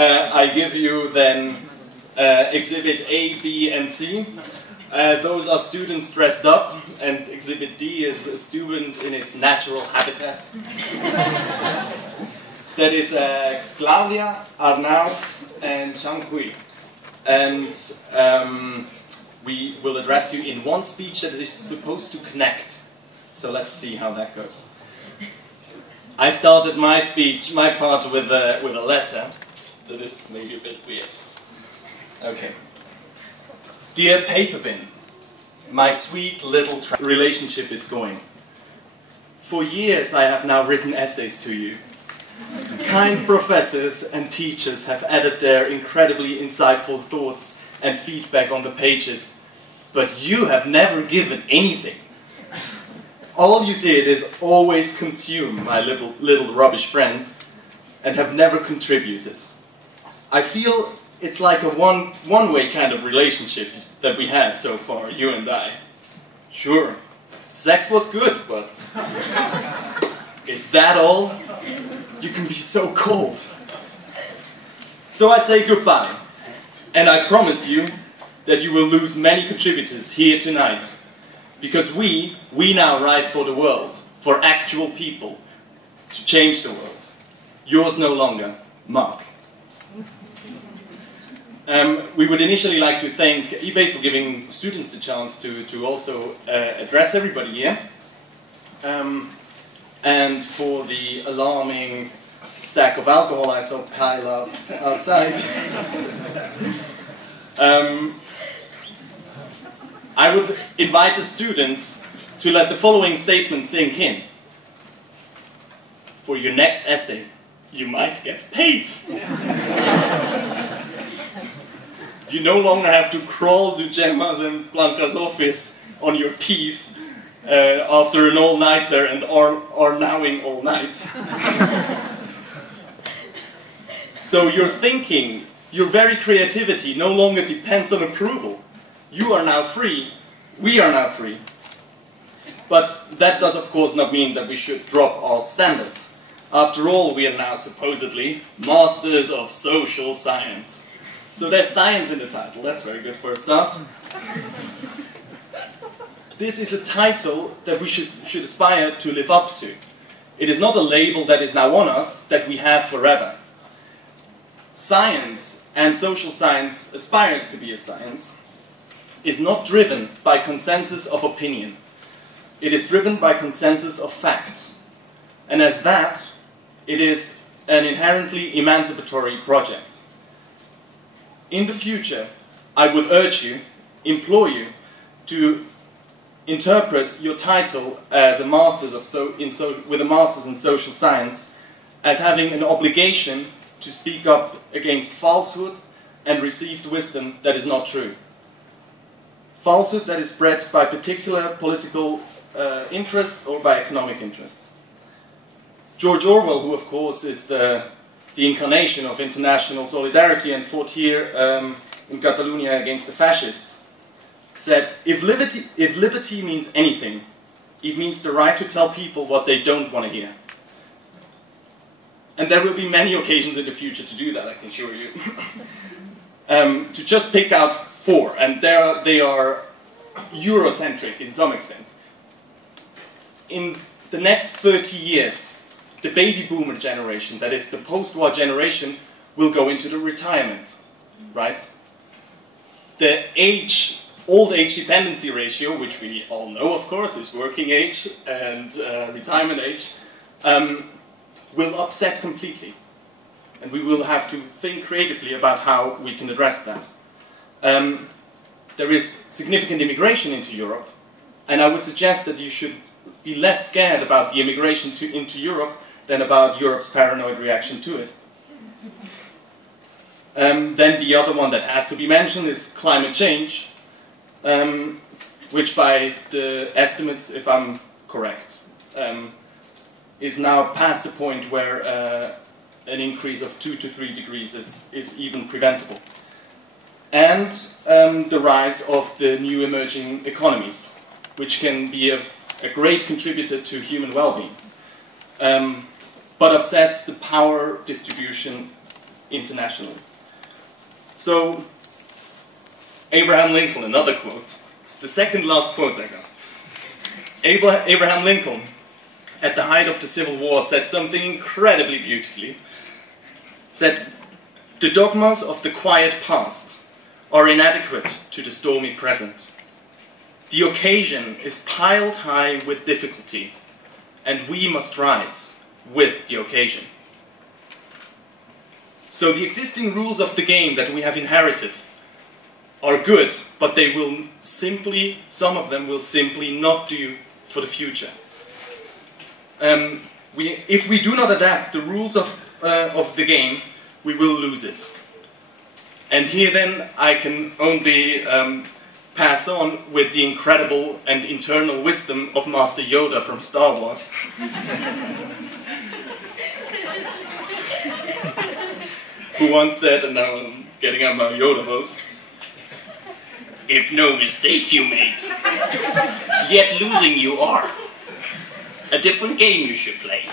I give you then Exhibit A, B, and C. Those are students dressed up, and Exhibit D is a student in its natural habitat. That is Claudia, Arnaud, and Chang-Hui. And we will address you in one speech that is supposed to connect. So let's see how that goes. I started my speech, my part, with a letter. That is maybe a bit weird. Okay. Dear paper bin, my sweet little relationship is going. For years I have now written essays to you. Kind professors and teachers have added their incredibly insightful thoughts and feedback on the pages, but you have never given anything. All you did is always consume, my little rubbish friend, and have never contributed. I feel it's like a one-way kind of relationship that we had so far, you and I. Sure, sex was good, but is that all? You can be so cold. So I say goodbye, and I promise you that you will lose many contributors here tonight, because we now write for the world, for actual people, to change the world. Yours no longer, Marc. We would initially like to thank IBEI for giving students the chance to also address everybody here, and for the alarming stack of alcohol I saw pile up outside. I would invite the students to let the following statement sink in. For your next essay, you might get paid. You no longer have to crawl to Gemma's and Blanca's office on your teeth after an all-nighter and are nowing all night. So your thinking, your very creativity no longer depends on approval. You are now free. We are now free. But that does, of course, not mean that we should drop all standards. After all, we are now supposedly Masters of Social Science. So there's science in the title. That's very good for a start. This is a title that we should aspire to live up to. It is not a label that is now on us, that we have forever. Science, and social science aspires to be a science, is not driven by consensus of opinion. It is driven by consensus of fact. And as that, it is an inherently emancipatory project. In the future, I would urge you, implore you, to interpret your title as a master's with a master's in social science as having an obligation to speak up against falsehood and received wisdom that is not true. Falsehood that is spread by particular political interests or by economic interests. George Orwell, who of course is the incarnation of international solidarity and fought here in Catalonia against the fascists, said, if liberty means anything, it means the right to tell people what they don't want to hear. And there will be many occasions in the future to do that, I can assure you. To just pick out 4, and they are Eurocentric in some extent. In the next 30 years, the baby boomer generation, that is the post-war generation, will go into the retirement, right? The old age dependency ratio, which we all know, of course, is working age and retirement age, will upset completely. And we will have to think creatively about how we can address that. There is significant immigration into Europe, and I would suggest that you should be less scared about the immigration into Europe than about Europe's paranoid reaction to it. Then the other one that has to be mentioned is climate change, which by the estimates, if I'm correct, is now past the point where an increase of 2 to 3 degrees is even preventable. And the rise of the new emerging economies, which can be a great contributor to human well-being, but upsets the power distribution internationally. So, Abraham Lincoln, another quote. It's the second last quote I got. Abraham Lincoln, at the height of the Civil War, said something incredibly beautifully. Said, "The dogmas of the quiet past are inadequate to the stormy present. The occasion is piled high with difficulty, and we must rise with the occasion." So the existing rules of the game that we have inherited are good, but they will simply, some of them will simply not do for the future. If we do not adapt the rules of the game, we will lose it. And here then I can only pass on with the incredible and internal wisdom of Master Yoda from Star Wars. Who once said, and now I'm getting out my Yoda voice, "If no mistake you made, yet losing you are. A different game you should play."